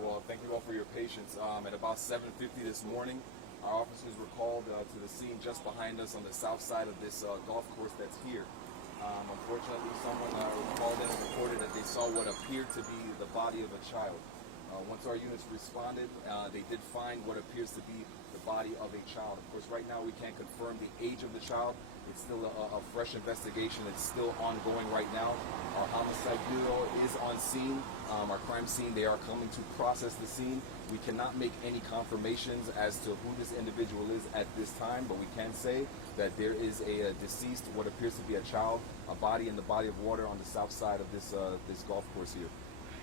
So thank you all for your patience. At about 7:50 this morning, our officers were called to the scene just behind us on the south side of this golf course that's here. Unfortunately, someone called in and reported that they saw what appeared to be the body of a child. Once our units responded, they did find what appears to be the body of a child. Of course, right now we can't confirm the age of the child. It's still a fresh investigation. It's still ongoing right now. Our homicide bureau is on scene, our crime scene. They are coming to process the scene. We cannot make any confirmations as to who this individual is at this time, but we can say that there is a deceased, what appears to be a child, a body in the body of water on the south side of this golf course here.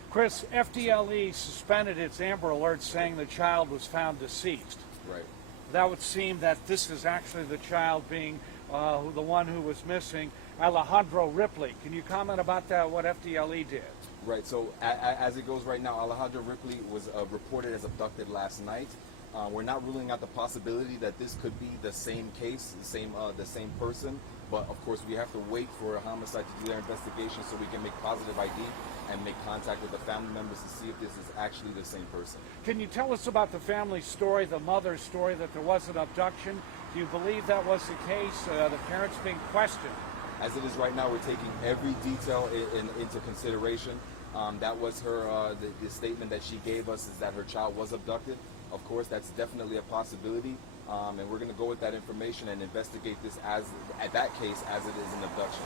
Chris, FDLE suspended its Amber Alert saying the child was found deceased. Right. That would seem that this is actually the child being the one who was missing, Alejandro Ripley. Can you comment about that, what FDLE did? Right, so as it goes right now, Alejandro Ripley was reported as abducted last night. We're not ruling out the possibility that this could be the same case, the same person, but of course we have to wait for a homicide to do their investigation so we can make positive ID and make contact with the family members to see if this is actually the same person. Can you tell us about the family story, the mother's story, that there was an abduction? Do you believe that was the case, the parents being questioned? As it is right now, we're taking every detail into consideration. That was her, the statement that she gave us is that her child was abducted. Of course, that's definitely a possibility, and we're going to go with that information and investigate this at that case as it is an abduction.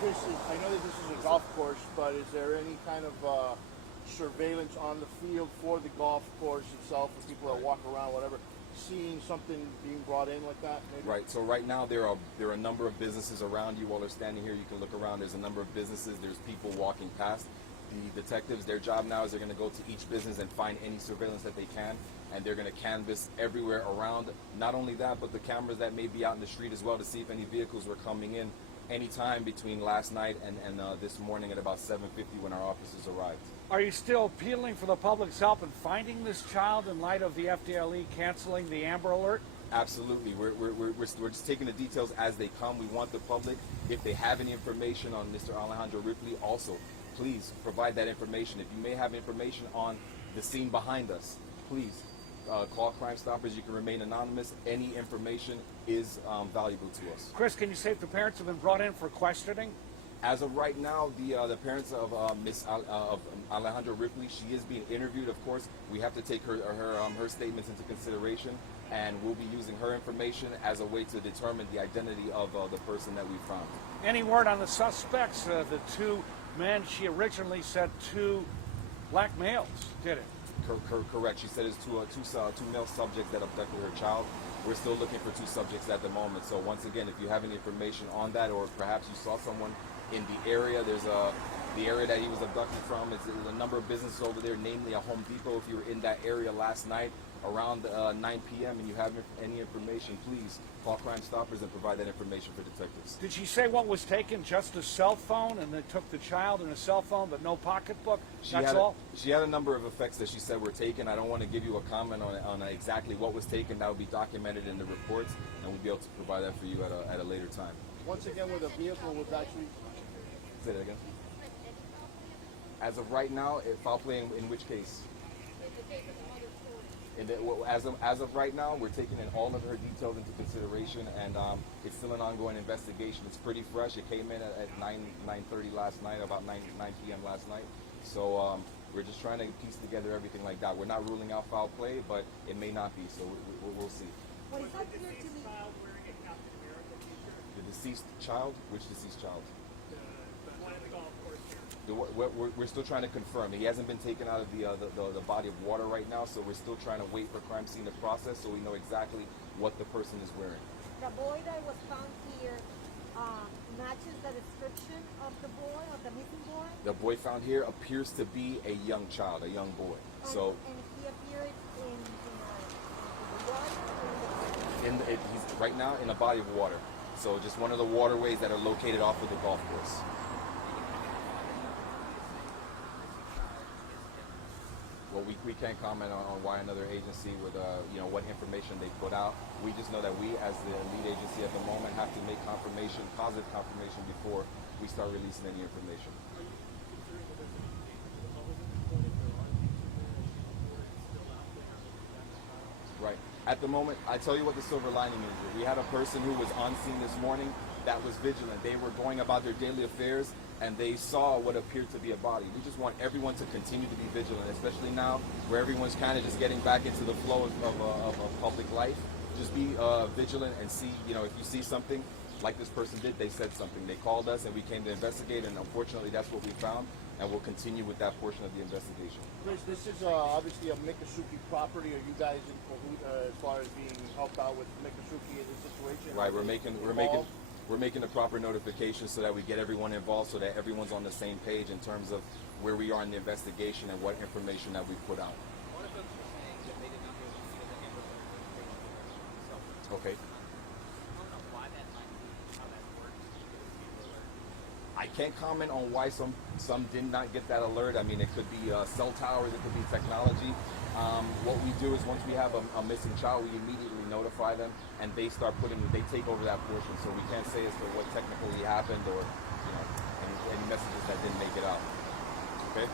Chris, I know that this is a golf course, but is there any kind of surveillance on the field for the golf course itself, for people that walk around, whatever, seeing something being brought in like that? Maybe? Right. So right now there are a number of businesses around you. While they're standing here, you can look around. There's a number of businesses. There's people walking past. The detectives, their job now is they're going to go to each business and find any surveillance that they can, and they're going to canvass everywhere around. Not only that, but the cameras that may be out in the street as well to see if any vehicles were coming in anytime between last night and this morning at about 7:50 when our officers arrived. Are you still appealing for the public's help in finding this child in light of the FDLE canceling the Amber Alert? Absolutely. We're just taking the details as they come. We want the public, if they have any information on Mr. Alejandro Ripley, also, please provide that information. If you may have information on the scene behind us, please call Crime Stoppers. You can remain anonymous. Any information is valuable to us. Chris, can you say if the parents have been brought in for questioning? As of right now, the parents of of Alejandro Ripley, she is being interviewed. Of course, we have to take her statements into consideration, and we'll be using her information as a way to determine the identity of the person that we found. Any word on the suspects? The two men, she originally said two black males, did it? Correct. She said it's two male subjects that abducted her child. We're still looking for two subjects at the moment. So once again, if you have any information on that, or perhaps you saw someone in the area, there's the area that he was abducted from. There's a number of businesses over there, namely a Home Depot. If you were in that area last night around 9 p.m. and you have any information, please call Crime Stoppers and provide that information for detectives. Did she say what was taken? Just a cell phone, and they took the child and a cell phone, but no pocketbook? That's all? She had a number of effects that she said were taken. I don't want to give you a comment on exactly what was taken. That will be documented in the reports, and we'll be able to provide that for you at a later time. Once again, where the vehicle was actually... Say that again. As of right now, foul play in which case? As of right now, we're taking in all of her details into consideration, and it's still an ongoing investigation. It's pretty fresh. It came in at 9:30 last night, about 9 p.m. last night. So we're just trying to piece together everything like that. We're not ruling out foul play, but it may not be. So we'll see. What is that clear to me? The deceased child? Which deceased child? One at the golf course here. We're still trying to confirm. He hasn't been taken out of the body of water right now, so we're still trying to wait for crime scene to process so we know exactly what the person is wearing. The boy that was found here matches the description of the boy, of the missing boy? The boy found here appears to be a young child, a young boy. So And he appeared in the water? he's right now in a body of water. So just one of the waterways that are located off of the golf course. Well, we can't comment on why another agency would, what information they put out. We just know that we, as the lead agency at the moment, have to make confirmation, positive confirmation, before we start releasing any information. At the moment, I tell you what the silver lining is. We had a person who was on scene this morning that was vigilant. They were going about their daily affairs and they saw what appeared to be a body. We just want everyone to continue to be vigilant, especially now where everyone's kind of just getting back into the flow of public life. Just be vigilant and see, you know, if you see something like this person did, they said something. They called us and we came to investigate, and unfortunately that's what we found, and we'll continue with that portion of the investigation. Chris, this is obviously a Miccosukee property. Are you guys in cahoot as far as being helped out with Miccosukee in this situation? Right, we're making the proper notification so that we get everyone involved, so that everyone's on the same page in terms of where we are in the investigation and what information that we put out. One of them was saying that they did not go to see the Amber. So Okay. I don't know why that might be, how that works. I can't comment on why some did not get that alert. I mean, it could be cell towers, it could be technology. What we do is once we have a missing child, we immediately notify them, and they take over that portion. So we can't say as to what technically happened or, you know, any messages that didn't make it out. Okay.